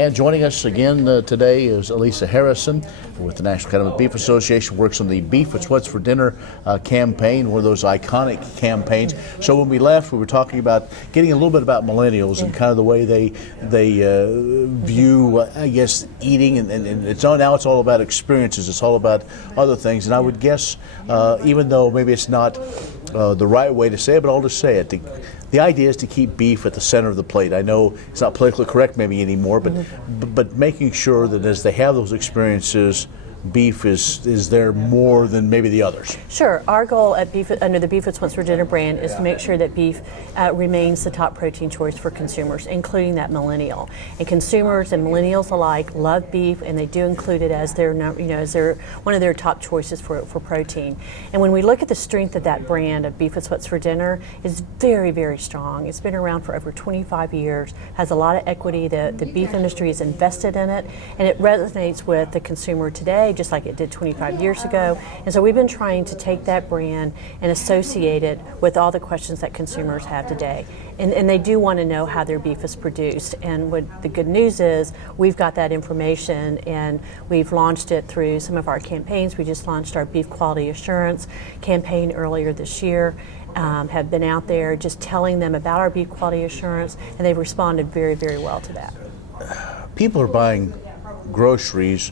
And joining us again today is Alisa Harrison with the National Cattlemen Beef Association, works on the Beef It's What's for Dinner campaign, one of those iconic campaigns. So when we left, we were talking about getting a little bit about millennials and kind of the way they view, I guess, eating, and now it's all about experiences. It's all about other things. And I would guess, even though maybe it's not the right way to say it, but I'll just say it. The idea is to keep beef at the center of the plate. I know it's not politically correct maybe anymore, but making sure that as they have those experiences, beef is there more than maybe the others. Sure. Our goal at under the Beef It's What's for Dinner brand is to make sure that beef remains the top protein choice for consumers, including that millennial. And consumers and millennials alike love beef, and they do include it as their one of their top choices for protein. And when we look at the strength of that brand of Beef It's What's for Dinner, it's very, very strong. It's been around for over 25 years, has a lot of equity. The beef industry is invested in it, and it resonates with the consumer today, just like it did 25 years ago. And so we've been trying to take that brand and associate it with all the questions that consumers have today. And they do want to know how their beef is produced. And what the good news is, we've got that information, and we've launched it through some of our campaigns. We just launched our Beef Quality Assurance campaign earlier this year. Have been out there just telling them about our beef quality assurance, and they've responded very, very well to that. People are buying groceries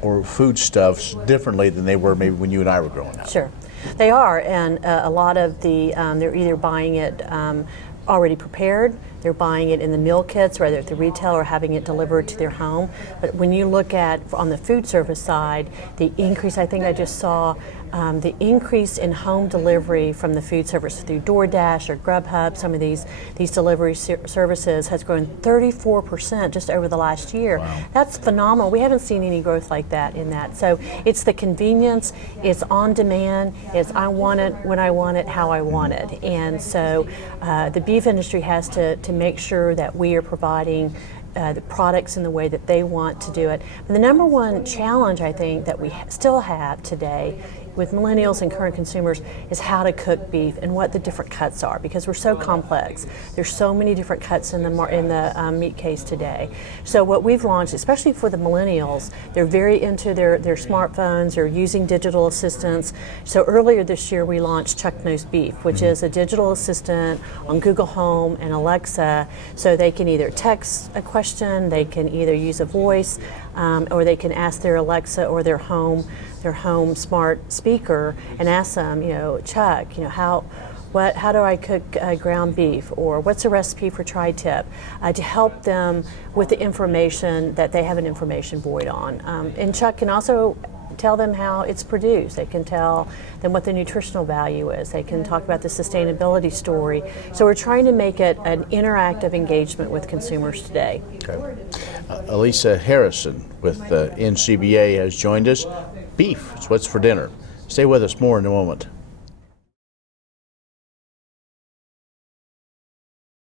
or foodstuffs differently than they were maybe when you and I were growing up. Sure, they are, and a lot of they're either buying it already prepared, they're buying it in the meal kits, whether at the retail or having it delivered to their home. But when you look at, on the food service side, the increase, I think I just saw, the increase in home delivery from the food service through DoorDash or Grubhub, some of these delivery services has grown 34% just over the last year. Wow. That's phenomenal. We haven't seen any growth like that in that. So it's the convenience, it's on demand, it's I want it when I want it, how I want it. And so the beef industry has to make sure that we are providing the products in the way that they want to do it. And the number one challenge, I think, that we still have today with millennials and current consumers is how to cook beef and what the different cuts are, because we're so complex. There's so many different cuts in the meat case today. So what we've launched, especially for the millennials, they're very into their smartphones, they're using digital assistants. So earlier this year we launched Chuck Knows Beef, which is a digital assistant on Google Home and Alexa, so they can either text a question, they can either use a voice, or they can ask their Alexa or their home smart speaker and ask them, Chuck, how do I cook ground beef, or what's a recipe for tri-tip, to help them with the information that they have an information void on. And Chuck can also tell them how it's produced. They can tell them what the nutritional value is. They can talk about the sustainability story. So we're trying to make it an interactive engagement with consumers today. Okay. Alisa Harrison with NCBA has joined us. Beef, it's what's for dinner. Stay with us, more in a moment.